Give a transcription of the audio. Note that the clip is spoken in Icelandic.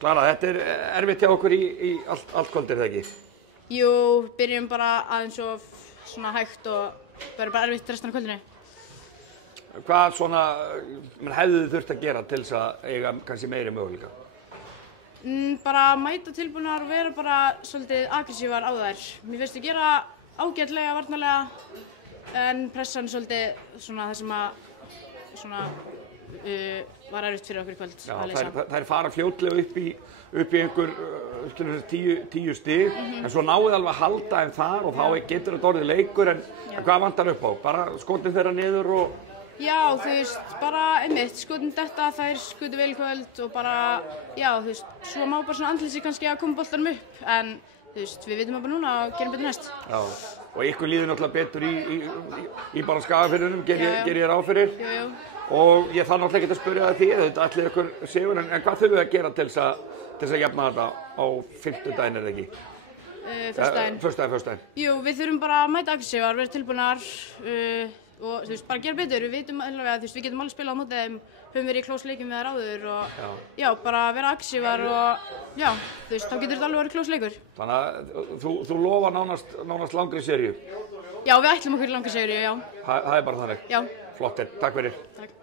Klara, þetta erfitt hjá okkur í allt kvöldið, þegar ekki? Jú, byrjum bara aðeins og svona hægt og verður bara erfitt restan af kvöldinu. Hvað svona hefðu þið þurft að gera til þess að eiga kannski meiri möguleika? Bara mæta tilbúnar og vera bara svolítið aggressívar á þær. Mér finnst að gera ágætlega, varnarlega, en pressan svolítið svona það sem að svona var erfitt fyrir okkur í kvöld að leysa. Þær fara fljótlega upp í einhver 10 stig, en svo náið alveg að halda þeim þar og þá getur þetta orðið leikur, en hvað vantar upp á? Bara skotin þeirra niður og... Já, þú veist, bara einmitt, skotin detta, þær skutu vel í kvöld og bara, já, þú veist, svo má bara svona andlýsi kannski að koma boltanum upp, en þú veist, við vitum bara núna og gerum betur næst. Já, og ykkur líður náttúrulega betur í bara Skagafirðinum, ger ég ráð fyrir. Jú. Og ég þarf náttúrulega ekki að spyrja því, þetta allir ykkur sigur, en hvað þurfum við að gera til þess að jafna þetta á 5. eða ekki? Föstudaginn. Jú, við þurfum bara að mæta aggressívar, vera tilbúnar og þú veist, bara gera betur. Við vitum alveg að við getum alveg spilað á móti þeim, höfum verið í close leikum við þær áður og já, bara vera aggressívar og já, þú veist, þá getur þetta alveg verið close leikur. Þannig að þú lofa nánast langri seríu? Já, við ætlum okkur í langri seríu, já. Það bara þannig? Já. Flott, takk fyrir. Takk.